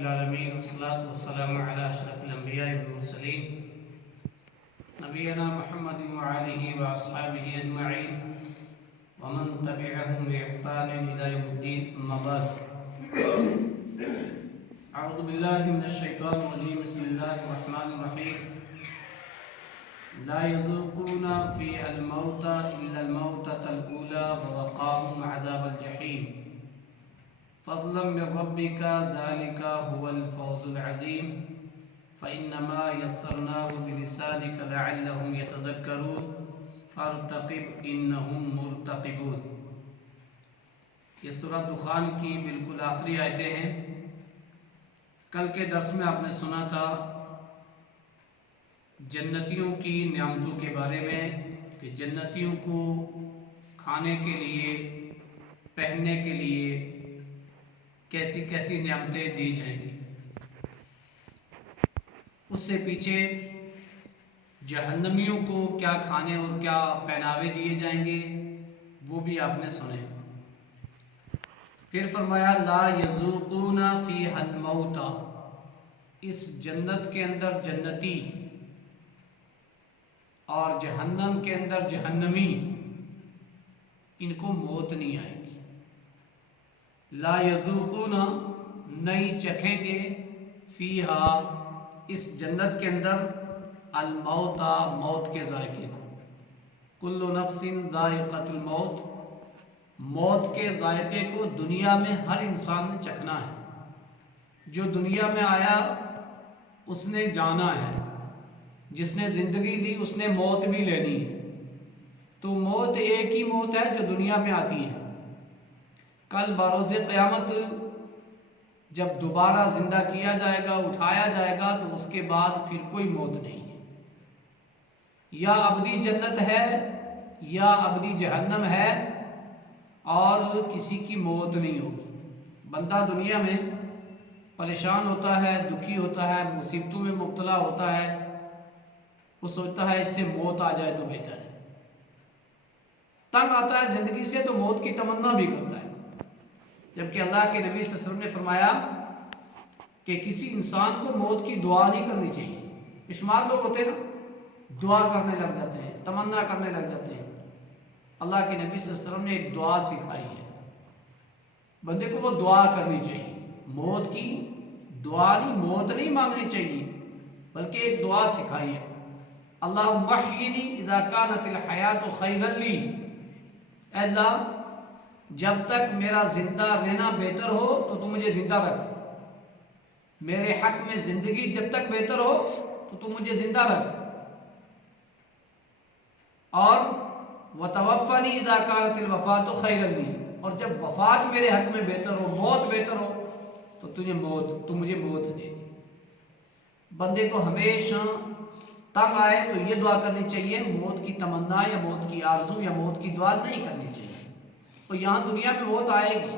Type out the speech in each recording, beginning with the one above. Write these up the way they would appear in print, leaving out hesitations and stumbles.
العالمین والصلاة والسلام علی اشرف الانبیاء والمرسلین نبینا محمد وعلیہ واصحابہ اجمعین ومن تبعهم بإحسان إلى يوم الدين أما بعد أعوذ بالله من الشيطان الرجيم بسم الله الرحمن الرحيم لا يذوقون فيها الموت إلا الموتة الأولى ووقاهم عذاب الجحيم فضلا من ربك ذلك هو الفوز العظيم فإنما يسرناه بلسانك لعلهم يتذكرون فارتقب إنهم مرتقبون۔ یہ سورہ دخان کی بالکل آخری آیتیں ہیں۔ کل کے درس میں آپ نے سنا تھا جنتیوں کی نعمتوں کے بارے میں کہ جنتیوں کو کھانے کے لیے پہننے کے لیے کیسی کیسی نعمتیں دی جائیں گی۔ اس سے پیچھے جہنمیوں کو کیا کھانے اور کیا پہناوے دیے جائیں گے وہ بھی آپ نے سنے۔ پھر فرمایا لا یذوقون فیہا الموت، اس جنت کے اندر جنتی اور جہنم کے اندر جہنمی ان کو موت نہیں آئے گی۔ لا یذوقون نہیں چکھیں گے فیہا اس جنت کے اندر الموت موت کے ذائقے کو۔ کل نفس ذائقۃ الموت، موت کے ذائقے کو دنیا میں ہر انسان نے چکھنا ہے۔ جو دنیا میں آیا اس نے جانا ہے، جس نے زندگی لی اس نے موت بھی لینی ہے۔ تو موت ایک ہی موت ہے جو دنیا میں آتی ہے۔ کل بروز قیامت جب دوبارہ زندہ کیا جائے گا، اٹھایا جائے گا، تو اس کے بعد پھر کوئی موت نہیں ہے۔ یا ابدی جنت ہے یا ابدی جہنم ہے، اور کسی کی موت نہیں ہوگی۔ بندہ دنیا میں پریشان ہوتا ہے، دکھی ہوتا ہے، مصیبتوں میں مبتلا ہوتا ہے، وہ سوچتا ہے اس سے موت آ جائے تو بہتر ہے۔ تنگ آتا ہے زندگی سے تو موت کی تمنا بھی کرتا ہے، جبکہ اللہ کے نبی صلی اللہ علیہ وسلم نے فرمایا کہ کسی انسان کو موت کی دعا نہیں کرنی چاہیے۔ شمار لوگ ہوتے ہیں نا، دعا کرنے لگ جاتے ہیں، تمنا کرنے لگ جاتے ہیں۔ اللہ کے نبی صلی اللہ علیہ وسلم نے ایک دعا سکھائی ہے، بندے کو وہ دعا کرنی چاہیے۔ موت کی دعا نہیں، موت نہیں مانگنی چاہیے، بلکہ ایک دعا سکھائی ہے، اللہم احیینی اذا کانت الحیات خیرا لی، اے اللہ جب تک میرا زندہ رہنا بہتر ہو تو تو مجھے زندہ رکھ، میرے حق میں زندگی جب تک بہتر ہو تو تو مجھے زندہ رکھ، اور وتوفنی اذا کانت الوفات خیرا لی، اور جب وفات میرے حق میں بہتر ہو، موت بہتر ہو تو تو مجھے موت دے دی۔ بندے کو ہمیشہ تنگ آئے تو یہ دعا کرنی چاہیے، موت کی تمنا یا موت کی آرزو یا موت کی دعا نہیں کرنی چاہیے۔ تو یہاں دنیا میں موت آئے گی،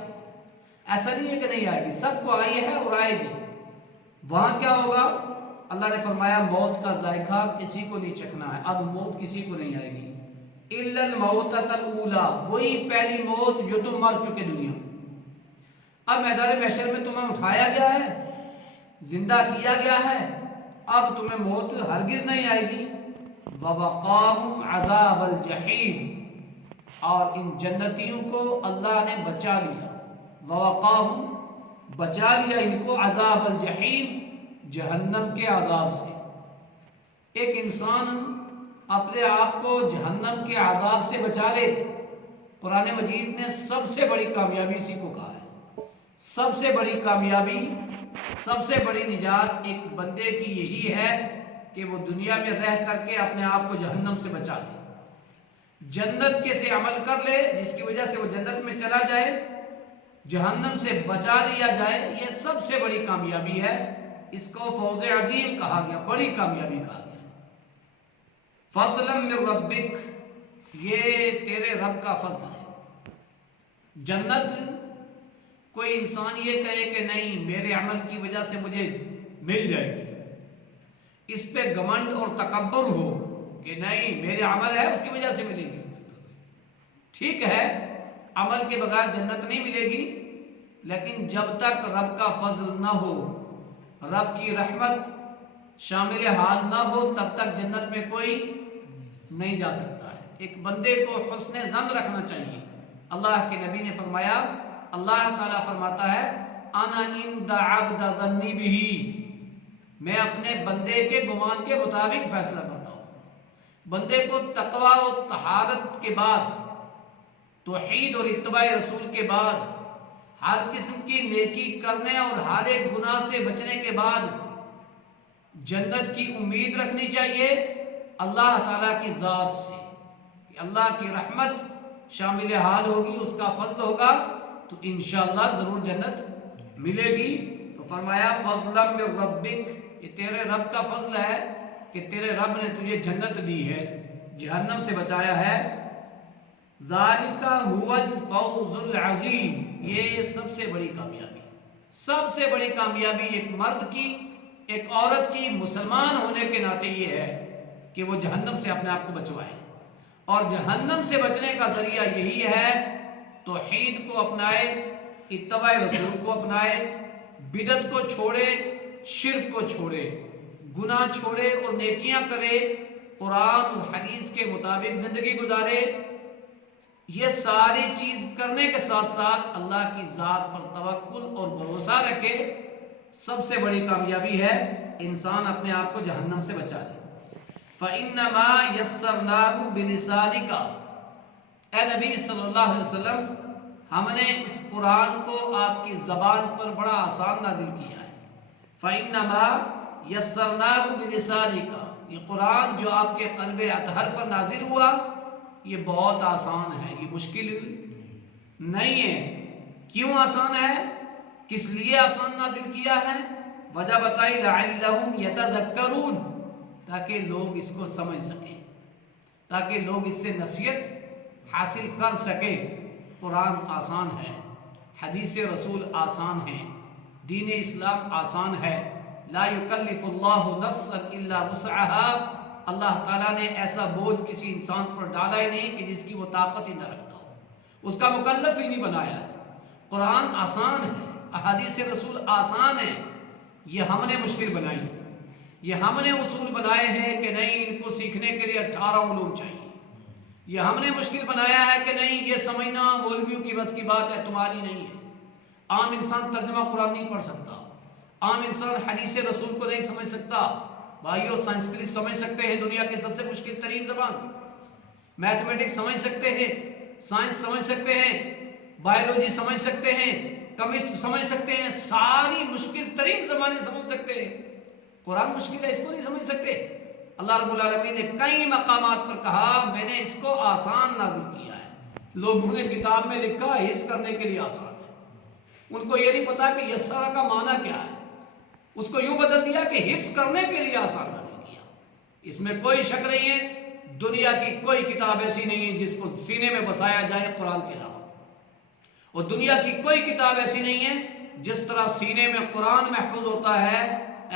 ایسا نہیں ہے کہ نہیں آئے گی، سب کو آئی ہے اور آئے گی۔ وہاں کیا ہوگا؟ اللہ نے فرمایا موت کا ذائقہ کسی کو نہیں چکھنا ہے، اب موت کسی کو نہیں آئے گی۔ الا الموتۃ الاولی، وہی پہلی موت جو تم مر چکے دنیا میں۔ اب میدان محشر میں تمہیں اٹھایا گیا ہے، زندہ کیا گیا ہے، اب تمہیں موت ہرگز نہیں آئے گی۔ ووقاہم عذاب الجحیم، اور ان جنتیوں کو اللہ نے بچا لیا، ووقاہم بچا لیا ان کو، عذاب الجحیم جہنم کے عذاب سے۔ ایک انسان اپنے آپ کو جہنم کے عذاب سے بچا لے، قرآن مجید نے سب سے بڑی کامیابی اسی کو کہا ہے۔ سب سے بڑی کامیابی، سب سے بڑی نجات ایک بندے کی یہی ہے کہ وہ دنیا میں رہ کر کے اپنے آپ کو جہنم سے بچا لے، جنت کے سے عمل کر لے جس کی وجہ سے وہ جنت میں چلا جائے، جہنم سے بچا لیا جائے۔ یہ سب سے بڑی کامیابی ہے، اس کو فوز عظیم کہا گیا، بڑی کامیابی کہا گیا۔ فضلا من ربک، یہ تیرے رب کا فضل ہے۔ جنت کوئی انسان یہ کہے کہ نہیں میرے عمل کی وجہ سے مجھے مل جائے گی، اس پہ گمنڈ اور تکبر ہو کہ نہیں میرے عمل ہے اس کی وجہ سے ملے گی، ٹھیک ہے عمل کے بغیر جنت نہیں ملے گی، لیکن جب تک رب کا فضل نہ ہو رب کی رحمت شامل حال نہ ہو تب تک جنت میں کوئی نہیں جا سکتا ہے۔ ایک بندے کو حسن ظن رکھنا چاہیے۔ اللہ کے نبی نے فرمایا، اللہ تعالیٰ فرماتا ہے انا عند عبد ظنی بہ، میں اپنے بندے کے گمان کے مطابق فیصلہ کرتا ہوں۔ بندے کو تقوی و طہارت کے بعد، توحید اور اتباع رسول کے بعد، ہر قسم کی نیکی کرنے اور ہر ایک گناہ سے بچنے کے بعد جنت کی امید رکھنی چاہیے اللہ تعالیٰ کی ذات سے، کہ اللہ کی رحمت شامل حال ہوگی، اس کا فضل ہوگا تو انشاءاللہ ضرور جنت ملے گی۔ تو فرمایا فضلا من ربک، یہ تیرے رب کا فضل ہے کہ تیرے رب نے تجھے جنت دی ہے، جہنم سے بچایا ہے۔ ذالک هو الفوز العظیم، یہ سب سے بڑی کامیابی، سب سے بڑی کامیابی ایک مرد کی، ایک عورت کی مسلمان ہونے کے ناطے یہ ہے کہ وہ جہنم سے اپنے آپ کو بچوائے، اور جہنم سے بچنے کا ذریعہ یہی ہے توحید کو اپنائے، اتباع رسول کو اپنائے، بدعت کو چھوڑے، شرک کو چھوڑے، گناہ چھوڑے اور نیکیاں کرے، قرآن اور حدیث کے مطابق زندگی گزارے۔ یہ ساری چیز کرنے کے ساتھ ساتھ اللہ کی ذات پر توکل اور بھروسہ رکھے، سب سے بڑی کامیابی ہے انسان اپنے آپ کو جہنم سے بچا لے۔ فَإِنَّمَا يَسَّرْنَاهُ بِلِسَانِكَ، اے نبی صلی اللہ علیہ وسلم، ہم نے اس قرآن کو آپ کی زبان پر بڑا آسان نازل کیا ہے۔ فَإِنَّمَا يَسَّرْنَاهُ بِلِسَانِكَ، یہ قرآن جو آپ کے قلب اطہر پر نازل ہوا یہ بہت آسان ہے، یہ مشکل نہیں ہے۔ کیوں آسان ہے؟ کس لیے آسان نازل کیا ہے؟ وجہ بتائی لعلہم یتذکرون، تاکہ لوگ اس کو سمجھ سکیں، تاکہ لوگ اس سے نصیحت حاصل کر سکیں۔ قرآن آسان ہے، حدیث رسول آسان ہے، دین اسلام آسان ہے۔ لا یکلف اللہ نفسا الا وسعها، اللہ تعالیٰ نے ایسا بوجھ کسی انسان پر ڈالا ہی نہیں کہ جس کی وہ طاقت ہی نہ رکھتا ہو، اس کا مکلف ہی نہیں بنایا۔ قرآن آسان ہے، احادیث رسول آسان ہے، یہ ہم نے مشکل بنائی، یہ ہم نے اصول بنائے ہیں کہ نہیں ان کو سیکھنے کے لیے 18 علوم چاہیے، یہ ہم نے مشکل بنایا ہے کہ نہیں یہ سمجھنا مولویوں کی بس کی بات ہے، تمہاری نہیں ہے۔ عام انسان ترجمہ قرآن نہیں پڑھ سکتا، عام انسان حدیث رسول کو نہیں سمجھ سکتا۔ بھائیو سنسکرت سمجھ سکتے ہیں، دنیا کی سب سے مشکل ترین زبان، میتھمیٹکس سمجھ سکتے ہیں، سائنس سمجھ سکتے ہیں، بایولوجی سمجھ سکتے ہیں، کیمسٹ سمجھ سکتے ہیں، ساری مشکل ترین زبانیں سمجھ سکتے ہیں۔ قرآن مشکل ہے، اس کو نہیں سمجھ سکتے۔ اللہ رب العالمین نے کئی مقامات پر کہا میں نے اس کو آسان نازل کیا ہے۔ لوگوں نے کتاب میں لکھا حفظ کرنے کے لیے آسان ہے، ان کو یہ نہیں پتا کہ یسرا کا معنی کیا ہے، اس کو یوں بدل دیا کہ حفظ کرنے کے لیے آسان نازل کیا۔ اس میں کوئی شک نہیں ہے، دنیا کی کوئی کتاب ایسی نہیں ہے جس کو سینے میں بسایا جائے قرآن کے علاوہ، اور دنیا کی کوئی کتاب ایسی نہیں ہے جس طرح سینے میں قرآن محفوظ ہوتا ہے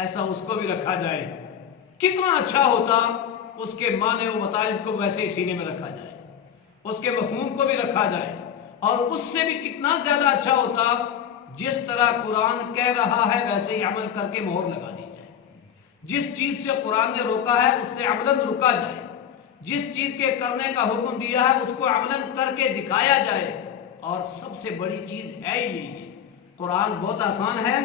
ایسا اس کو بھی رکھا جائے۔ کتنا اچھا ہوتا اس کے معنی و مطالب کو ویسے ہی سینے میں رکھا جائے، اس کے مفہوم کو بھی رکھا جائے، اور اس سے بھی کتنا زیادہ اچھا ہوتا جس طرح قرآن کہہ رہا ہے ویسے ہی عمل کر کے مہر لگا دی جائے۔ جس چیز سے قرآن نے روکا ہے اس سے عملاً رکا جائے، جس چیز کے کرنے کا حکم دیا ہے اس کو عملاً کر کے دکھایا جائے، اور سب سے بڑی چیز ہے یہ قرآن بہت آسان ہے۔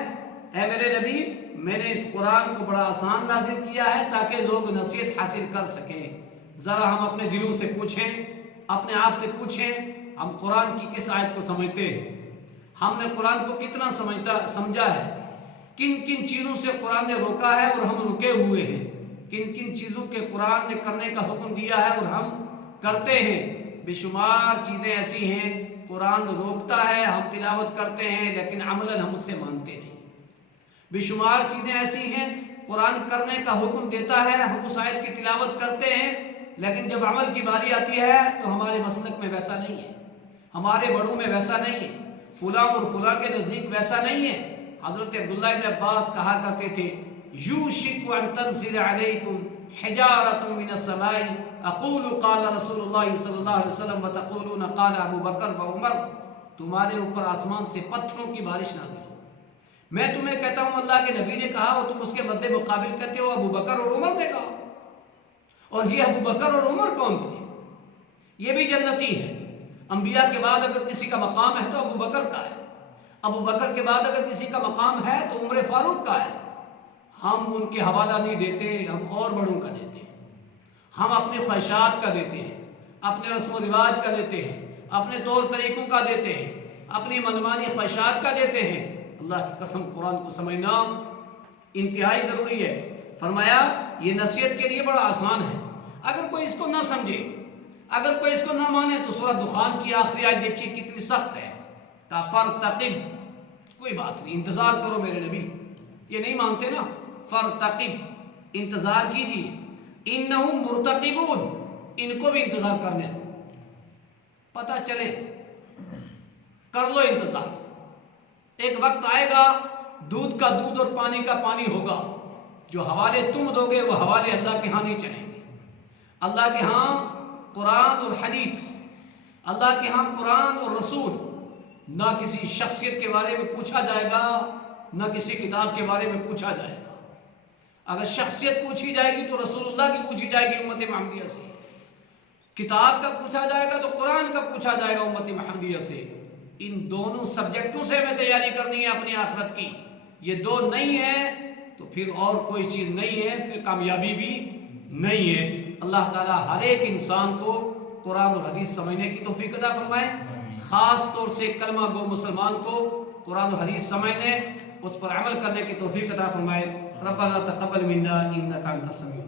اے میرے نبی، میں نے اس قرآن کو بڑا آسان نازل کیا ہے تاکہ لوگ نصیحت حاصل کر سکیں۔ ذرا ہم اپنے دلوں سے پوچھیں، اپنے آپ سے پوچھیں، ہم قرآن کی کس آیت کو سمجھتے ہیں؟ ہم نے قرآن کو کتنا سمجھا ہے؟ کن کن چیزوں سے قرآن نے روکا ہے اور ہم رکے ہوئے ہیں؟ کن کن چیزوں کے قرآن نے کرنے کا حکم دیا ہے اور ہم کرتے ہیں؟ بے شمار چیزیں ایسی ہیں قرآن روکتا ہے، ہم تلاوت کرتے ہیں لیکن عملاً ہم اس سے مانتے نہیں۔ بے شمار چیزیں ایسی ہیں قرآن کرنے کا حکم دیتا ہے، ہم اس آیت کی تلاوت کرتے ہیں لیکن جب عمل کی باری آتی ہے تو ہمارے مسلک میں ویسا نہیں ہے، ہمارے بڑوں میں ویسا نہیں ہے، فلاں اور فلاں کے نزدیک ویسا نہیں ہے۔ حضرت عبداللہ ابن عباس کہا کرتے تھے یوشک ان تنزل علیکم حجارۃ من السماء اقول قال رسول اللہ صلی اللہ علیہ وسلم وتقولون قال ابو بکر و عمر، تمہارے اوپر آسمان سے پتھروں کی بارش نازل ہو، میں تمہیں کہتا ہوں اللہ کے نبی نے کہا اور تم اس کے مد مقابل کہتے ہو ابو بکر اور عمر نے کہا. اور یہ ابو بکر اور عمر کون تھے؟ یہ بھی جنتی ہے. انبیاء کے بعد اگر کسی کا مقام ہے تو ابو بکر کا ہے. ابو بکر کے بعد اگر کسی کا مقام ہے تو عمر فاروق کا ہے. ہم ان کے حوالہ نہیں دیتے، ہم اور بڑوں کا دیتے ہیں. ہم اپنے خواہشات کا دیتے ہیں، اپنے رسم و رواج کا دیتے ہیں، اپنے طور طریقوں کا دیتے ہیں، اپنی منمانی خواہشات کا دیتے ہیں. اللہ کی قسم قرآن کو سمجھنا انتہائی ضروری ہے. فرمایا یہ نصیحت کے لیے بڑا آسان ہے. اگر کوئی اس کو نہ سمجھے، اگر کوئی اس کو نہ مانے تو سورہ دخان کی آخری آیت دیکھیے کتنی سخت ہے. فَارْتَقِبْ، کوئی بات نہیں، انتظار کرو میرے نبی. یہ نہیں مانتے نا، فَارْتَقِبْ، انتظار کیجیے. اِنَّهُمْ مُرْتَقِبُونَ، ان کو بھی انتظار کرنے دو، پتہ چلے، کر لو انتظار. ایک وقت آئے گا دودھ کا دودھ اور پانی کا پانی ہوگا. جو حوالے تم دو گے وہ حوالے اللہ کے ہاں نہیں چلیں گے. اللہ کے ہاں قرآن اور حدیث، اللہ کے ہاں قرآن اور رسول. نہ کسی شخصیت کے بارے میں پوچھا جائے گا، نہ کسی کتاب کے بارے میں پوچھا جائے گا. اگر شخصیت پوچھی جائے گی تو رسول اللہ کی پوچھی جائے گی امت محمدیہ سے. کتاب کا پوچھا جائے گا تو قرآن کا پوچھا جائے گا امت محمدیہ سے. ان دونوں سبجیکٹوں سے ہمیں تیاری کرنی ہے اپنی آخرت کی. یہ دو نہیں ہے تو پھر اور کوئی چیز نہیں ہے، پھر کامیابی بھی نہیں ہے. اللہ تعالیٰ ہر ایک انسان کو قرآن اور حدیث سمجھنے کی توفیق عطا فرمائے. خاص طور سے کلمہ گو مسلمان کو قرآن و حدیث سمجھنے، اس پر عمل کرنے کی توفیق عطا فرمائے. ربنا تقبل منا انک انت السمیع